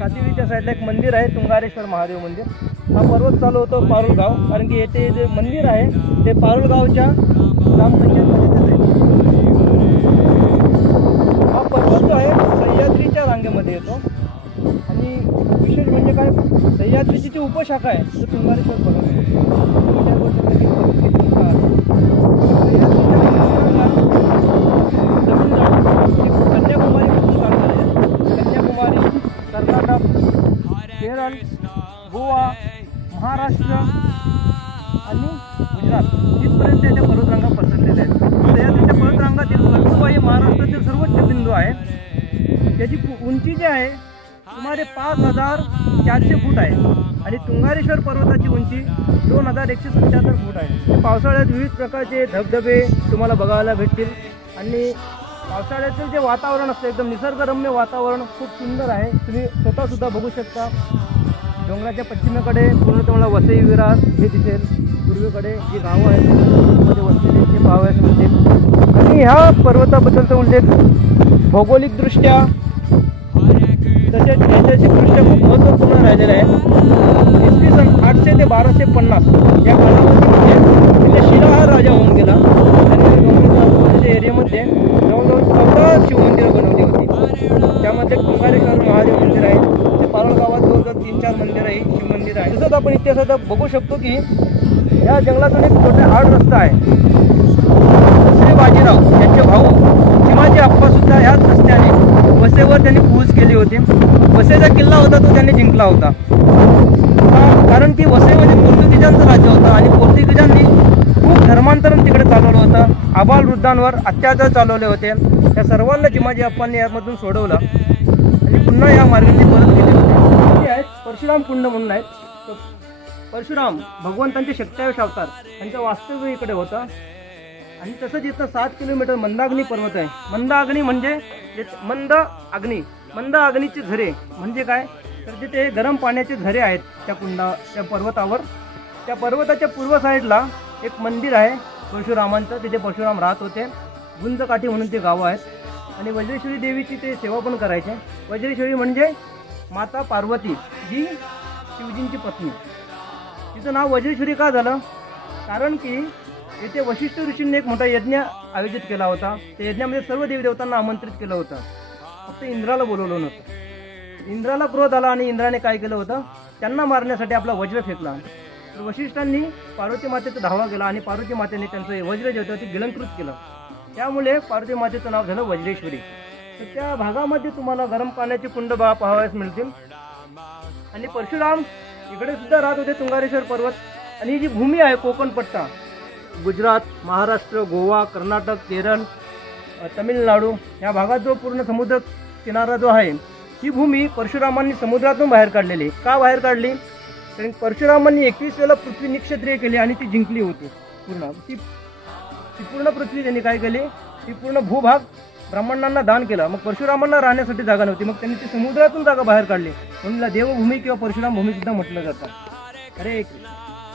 सातिवीच्या साईडला एक मंदिर आहे, तुंगारेश्वर महादेव मंदिर. हा पर्वत चालू होतो पारुलगाव, कारण की येथे जे मंदिर आहे ते पारुलगावच्या ग्रामपंचायतमध्ये येते. हा पर्वत जो आहे सह्याद्रीच्या रांगेमध्ये येतो आणि विशेष म्हणजे काय, सह्याद्रीची जी उपशाखा आहे तो तुंगारेश्वर पर्वत आहे. कन्याकुमारीपासून चालणार आहे. कन्याकुमारी, कर्नाटक, केरळ, गोवा, महाराष्ट्र आणि गुजरात इथपर्यंत त्याच्या पर्वतरांगा पसरलेल्या आहेत. सह्याद्रीच्या पर्वतरांगातील वर्सोवा हे महाराष्ट्रातील सर्वोच्च बिंदू आहे. त्याची उंची जी आहे सुमारे 5400 फूट आहे आणि तुंगारेश्वर पर्वताची उंची 2177 फूट आहे. पावसाळ्यात विविध प्रकारचे धबधबे तुम्हाला बघायला भेटतील आणि पावसाळ्याचं जे वातावरण असतं एकदम निसर्गरम्य वातावरण खूप सुंदर आहे. तुम्ही स्वतःसुद्धा बघू शकता. डोंगराच्या पश्चिमेकडे पूर्ण तुम्हाला वसई विरार हे दिसेल, पूर्वेकडे जी गावं आहेत मध्ये वसलेले ते पाहावयास मिळतील. आणि ह्या पर्वताबद्दलचा उल्लेख भौगोलिकदृष्ट्या तसेच ऐतिहासिकदृष्ट्या खूप महत्त्वपूर्ण राहिलेलं आहे. इसवी सन 800 ते 1250 या कालावधीमध्ये तिथे शिलाहार राजा होऊन गेला. त्यांनी डोंगराच्या एरियामध्ये जवळजवळ 14 शिवमंदिरं बनवली होती. त्यामध्ये तुंगारेश्वर महादेव मंदिर आहे. ते पारुलगावात जवळजवळ 3-4 मंदिरं आहे, शिवमंदिर आहे. तसंच आपण इतिहासात बघू शकतो की या जंगलातून एक छोटा आड रस्ता आहे. श्री बाजीराव यांचे भाऊ शिवाजी अप्पासुद्धा ह्याच रस्त्याने वसईवर त्यांनी कूच केली होती. वसईचा किल्ला होता तो त्यांनी जिंकला होता, कारण की वसईमध्ये पोर्तुगीजांचं राज्य होतं आणि पोर्तुगीजांनी खूप धर्मांतरण तिकडे चालवलं होतं. आबाल वृद्धांवर अत्याचार चालवले होते. त्या सर्वांना चिमाजी अप्पांनी यामधून सोडवलं आणि पुन्हा या मार्गाने परत केले होते. आहेत परशुराम कुंड म्हणून आहेत. परशुराम भगवंतांचे 27 अवतार त्यांचं वास्तव्य इकडे होतं. आणि तसंच इथं 7 किलोमीटर मंदाग्नी पर्वत आहे. मंदाग्नी म्हणजे मंद अग्नीचे झरे म्हणजे काय, तर तिथे गरम पाण्याचे झरे आहेत त्या पर्वतावर. त्या पर्वताच्या पूर्व साईडला एक मंदिर आहे परशुरामांचं. तिथे परशुराम राहत होते. गुंजकाठी म्हणून ते गावं आहेत. आणि वज्रेश्वरी देवीची ते सेवा पण करायचे. वज्रेश्वरी म्हणजे माता पार्वती जी शिवजींची पत्नी. तिचं नाव वज्रेश्वरी का झालं, कारण की येथे वशिष्ठ ऋषींनी एक मोठा यज्ञ आयोजित केला होता. त्या यज्ञामध्ये सर्व देवी देवतांना आमंत्रित केलं होतं, फक्त इंद्राला बोलवलं नव्हतं. इंद्राला क्रोध आला आणि इंद्राने काय केलं होतं, त्यांना मारण्यासाठी आपला वज्र फेकला. तर वशिष्ठांनी पार्वती मातेचा धावा केला आणि पार्वती मातेने त्यांचं वज्र जे होतं ते गिळंकृत केलं. त्यामुळे पार्वती मातेचं नाव झालं वज्रेश्वरी. तर त्या भागामध्ये तुम्हाला गरम पाण्याचे कुंड पाहावयास मिळतील. आणि परशुराम इकडे सुद्धा राहत होते तुंगारेश्वर पर्वत. आणि ही जी भूमी आहे कोकण पट्टा, गुजरात, महाराष्ट्र, गोवा, कर्नाटक, केरळ, तमिळनाडू या भागात जो पूर्ण समुद्र किनारा जो आहे, ही भूमी परशुरामांनी समुद्रातून बाहेर काढलेली. का बाहेर काढली, कारण परशुरामांनी 21 वेळा पृथ्वी निक्षत्रिय केली आणि ती जिंकली होती पूर्ण. ती पूर्ण पृथ्वी त्यांनी काय केली, ती पूर्ण भूभाग ब्राह्मणांना दान केला. मग परशुरामांना राहण्यासाठी जागा नव्हती, मग त्यांनी ती समुद्रातून जागा बाहेर काढली. म्हणून देवभूमी किंवा परशुराम भूमी सुद्धा म्हटलं जातं. अरे